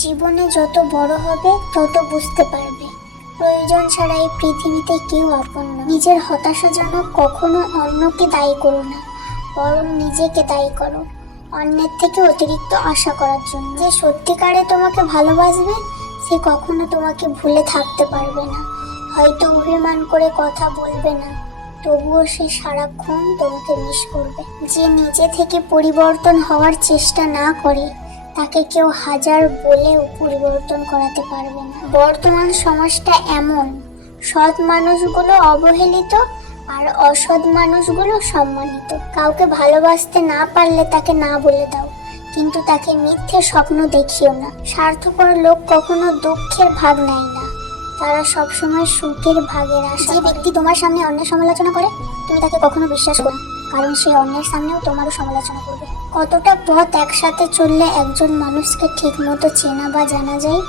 জীবনে যত বড় হবে তত বুঝতে পারবে প্রয়োজন ছাড়া এই পৃথিবীতে কেউ আপন না। নিজের হতাশাজনক কখনো অন্যকে দায়ী করো না, বরং নিজেকে দায়ী করো অন্যের থেকে অতিরিক্ত আশা করার জন্য। যে সত্যিকারে তোমাকে ভালোবাসবে সে কখনো তোমাকে ভুলে থাকতে পারবে না। হয়তো অভিমান করে কথা বলবে না, তবুও সে সারাক্ষণ তোমাকে মিস করবে। যে নিজে থেকে পরিবর্তন হওয়ার চেষ্টা না করে তাকে কেউ হাজার বলেও পরিবর্তন করাতে পারবে না। বর্তমান সমাজটা এমন, সৎ মানুষগুলো অবহেলিত আর অসৎ মানুষগুলো সম্মানিত। কাউকে ভালোবাসতে না পারলে তাকে না বলে দাও, কিন্তু তাকে মিথ্যে স্বপ্ন দেখিও না। স্বার্থপর লোক কখনো দুঃখের ভাগ নেয় না, তারা সবসময় সুখের ভাগের আশা। যে ব্যক্তি তোমার সামনে অন্যের সমালোচনা করে তুমি তাকে কখনো বিশ্বাস করো, কারণ সে অন্যের সামনেও তোমারও সমালোচনা করবে। কতটা পথ একসাথে চললে একজন মানুষকে ঠিক মতো চেনা বা জানা যায়?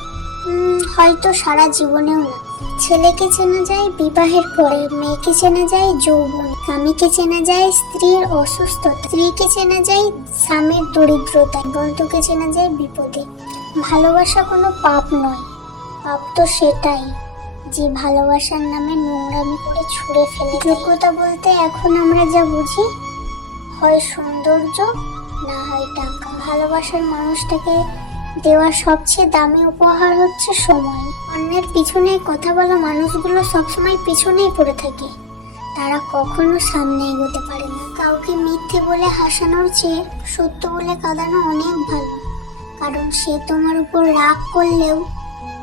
হয়তো সারা জীবনেও না। ছেলেকে চেনা যায় বিবাহের পরে, মেয়েকে চেনা যায় যৌবন, স্বামীকে চেনা যায় স্ত্রীর অসুস্থতা, স্ত্রীকে চেনা যায় স্বামীর দরিদ্রতা, বন্ধুকে চেনা যায় বিপদে। ভালোবাসা কোনো পাপ নয়, পাপ তো সেটাই যে ভালোবাসার নামে নোংরামি করে ছুঁড়ে ফেলে। যোগ্যতা বলতে এখন আমরা যা বুঝি, হয় সৌন্দর্য না হয় টাকা। ভালোবাসার মানুষটাকে দেওয়া সবচেয়ে দামি উপহার হচ্ছে সময়। অন্যের পিছনে কথা বলা মানুষগুলো সবসময় পিছনেই পড়ে থাকে, তারা কখনো সামনে এগোতে পারে না। কাউকে মিথ্যে বলে হাসানোর চেয়ে সত্য বলে কাঁদানো অনেক ভালো, কারণ সে তোমার উপর রাগ করলেও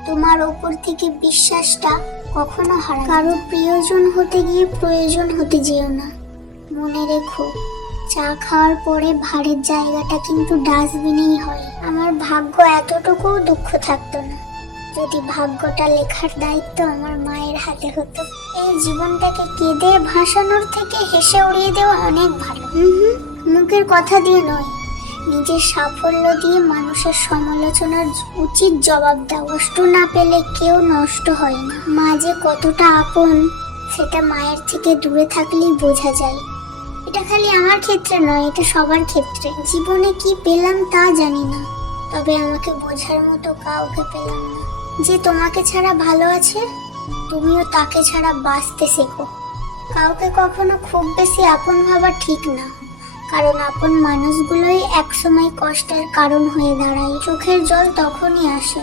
তোমার ওপর থেকে বিশ্বাসটা কখনো হারায়। কারো প্রিয়জন হতে গিয়ে প্রয়োজন হতে যেও না। মনে রেখো, চা খাওয়ার পরে ভাড়ের জায়গাটা কিন্তু ডাস্টবিনেই হয়। আমার ভাগ্য এতটুকু দুঃখ থাকতো না যদি ভাগ্যটা লেখার দায়িত্ব আমার মায়ের হাতে হতো। এই জীবনটাকে কেঁদে ভাসানোর থেকে হেসে উড়িয়ে দেওয়া অনেক ভালো। মুখের কথা দিয়ে নয়, নিজের সাফল্য দিয়ে মানুষের সমালোচনার উচিত জবাব দাও। কষ্ট না পেলে কেউ নষ্ট হয় না। মা যে কতটা আপন সেটা মায়ের থেকে দূরে থাকলেই বোঝা যায়। এটা খালি আমার ক্ষেত্রে নয়, এটা সবার ক্ষেত্রে। জীবনে কি পেলাম তা জানি না, তবে আমাকে বোঝার মতো কাউকে পেলাম না। যে তোমাকে ছাড়া ভালো আছে, তুমিও তাকে ছাড়া বাঁচতে শেখো। কাউকে কখনো খুব বেশি আপন ভাবা ঠিক না, কারণ আপন মানুষগুলোই একসময় কষ্টের কারণ হয়ে দাঁড়ায়। চোখের জল তখনই আসে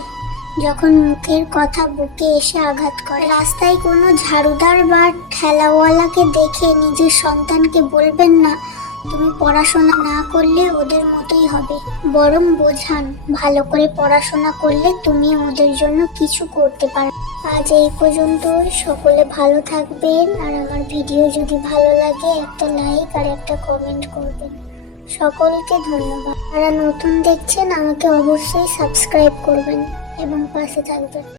যখন মুখের কথা বুকে এসে আঘাত করে। রাস্তায় কোনো ঝাড়ুদার বা ঠেলাওয়ালাকে দেখে নিজের সন্তানকে বলবেন না তুমি পড়াশোনা না করলে ওদের মতোই হবে, বরং বোঝান ভালো করে পড়াশোনা করলে তুমি ওদের জন্য কিছু করতে পারবে। আজ এই পর্যন্ত। সকলে ভালো থাকবেন, আর আমার ভিডিও যদি ভালো লাগে একটা লাইক আর একটা কমেন্ট করবেন। সকলকে ধন্যবাদ। যারা নতুন দেখছেন আমাকে অবশ্যই সাবস্ক্রাইব করবেন এবং পাশে থাকবেন।